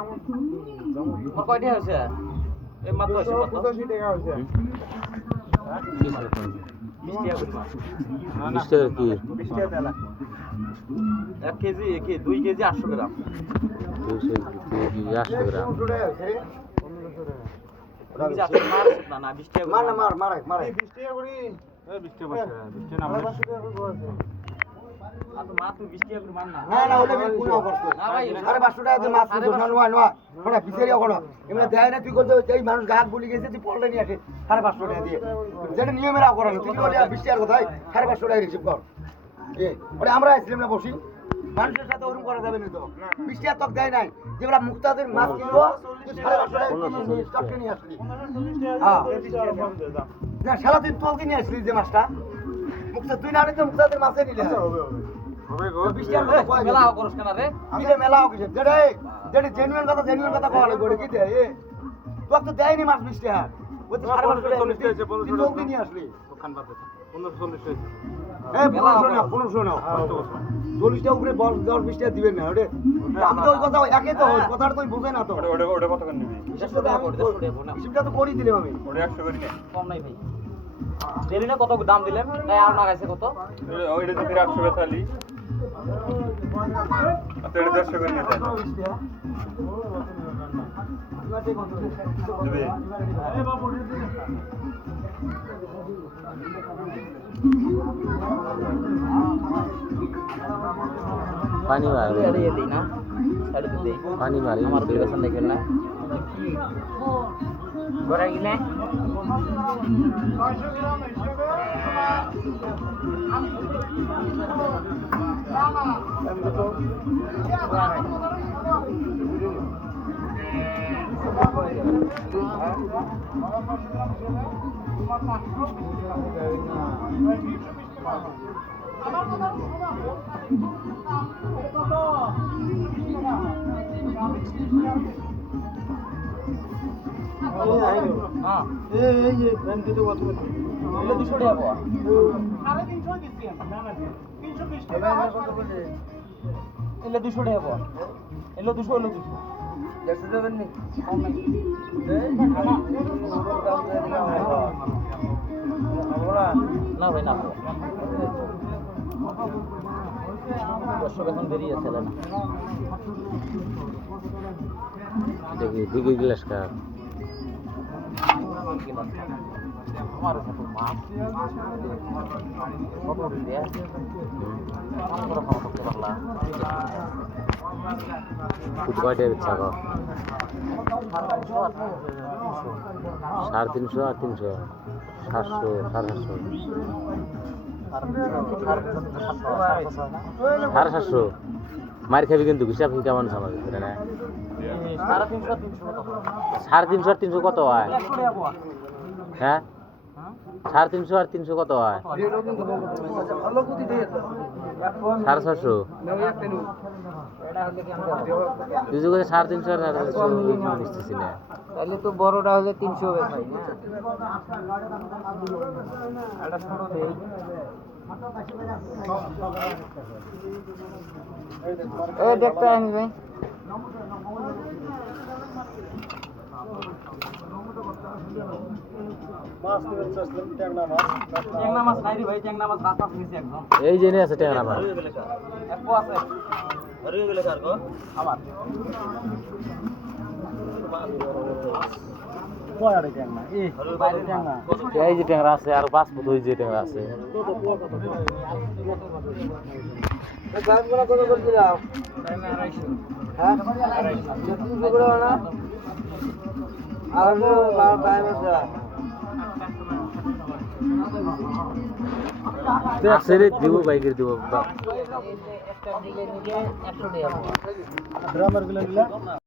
আমার কয়টা হয়েছে এই মাত্র আছে কত 85 টাকা হয়েছে 20 টাকা করে মাছ 20 টাকা কি 20 টাকা তেলা 1 কেজি 2 কেজি 800 গ্রাম 200 কেজি 800 গ্রাম 1500 টাকা হয়েছে রে 1500 টাকা না 20 টাকা মার 20 টাকা করি 20 টাকা বসে 20 টাকা না 500 টাকা করে আছে আর তো মাত্র 20 টাকা করে মান না না ওটা আমি কোন অফার করব না ভাই আরে 500 টাকা দিয়ে মাছ কিনো না নোয়া ওটা বিচেরি ওখানে এমনি দেয় না তুই কত এই মানুষ গাছ বলি গেছে তুই পড়লে নিয়ে আসে 550 টাকা দিয়ে যেটা নিয়মের আও করানো তুই কি বলি 20 টাকার কথাই 550 টাকা রিসিভ কর ওরে আমরা আইছিলাম না বসি মানুষের সাথে ওরকম করা যাবে না তো 20 টাকা তক দেয় নাই যেগুলা মুক্তাদের মাছ কিনবো 550 টাকা স্টক নিয়ে আসলি হ্যাঁ না শালা তুই তোলকে নিয়ে আসলি যে মাছটা মুক্তা তুই না আনিস তো মুক্তাদের মাছে নিলে হবে গো 20 টাকা মেলা করছ কেন রে আমি যে মেলা হইছে যেটা জেনুইন কথা কওয়া লাগবে কি দে তুই তো দেয়নি মাছ 20 টাকা ওই তো 550 টাকা তুই তোলকে নিয়ে আসলি দোকান বাদ দে 1540 হয়েছে এই 1500 না 40 টাকা উপরে 10-20 টাকা দিবেন না ওরে আমি তো ওই কথা একই তো কথাটা তুই বুঝে না তো ওটা কত করে নিবি হিসাবটা তো করি দিলাম আমি ওটা 100 করে নে কম নাই ভাই দেরি না কত দাম দিলেন তাই আর লাগাইছে কত ওইটা দিবি 800 টাকা থালি আচ্ছা এটা 100 করে নে তাই দিবি পানি মারবে আরে এই দেই না ছাড়ে দে দেই পানি মারি আমার পরিবেশন দেখবেন না ঘরে গিলে হ্যাঁ এই যে ব্যাংকে তো কত এলে 200 টাকা পাওয়া 350 দিছি না 320 টাকা কত করে এলে 200 টাকা পাওয়া এলে 200 এলে 200 100 দেবেন নি কম নাই না ভাই না দর্শক এখন বেরিয়ে আছে না দেখি দিকে গ্লাস কা আমার সাথে মাছ কত দিয়ে কত রকম করতে পারলাম তুই কয়টা বেচা গো 350 আর 300 700 750 মার খাবি কিন্তু হিসাব কেমন আমার এটা না 350 আর 300 কত হয় হ্যাঁ 350 আর 300 কত হয় 750 তুই যে 350 আর 750 বুঝতেছি না তাহলে তো বড়টা হলে 300 হবে ভাই না এটা ছোট দেই এই দেখতে আনি ভাই মাছ দিবেন চাইছিলাম ট্যাংরা মাছ নাই রে ভাই ট্যাংরা মাছ রাস্তা নিচে একদম এই জেনে আছে ট্যাংরা মাছ একো আছে হরিয়ে গেলে স্যার গো আবার কয়টা ট্যাংরা এই বাইরে ট্যাংরা এই যে ট্যাংরা আছে আর 5 ফুট ওই যে ট্যাংরা আছে এই দামগুলো কত করে দিলাম টাইমে 250 হ্যাঁ 250 করে না আর টাইম আছে আছে রে দিব বাইকের দিব একটা দিলে নিজে 100 টাকা গ্রামের গুলো নিলা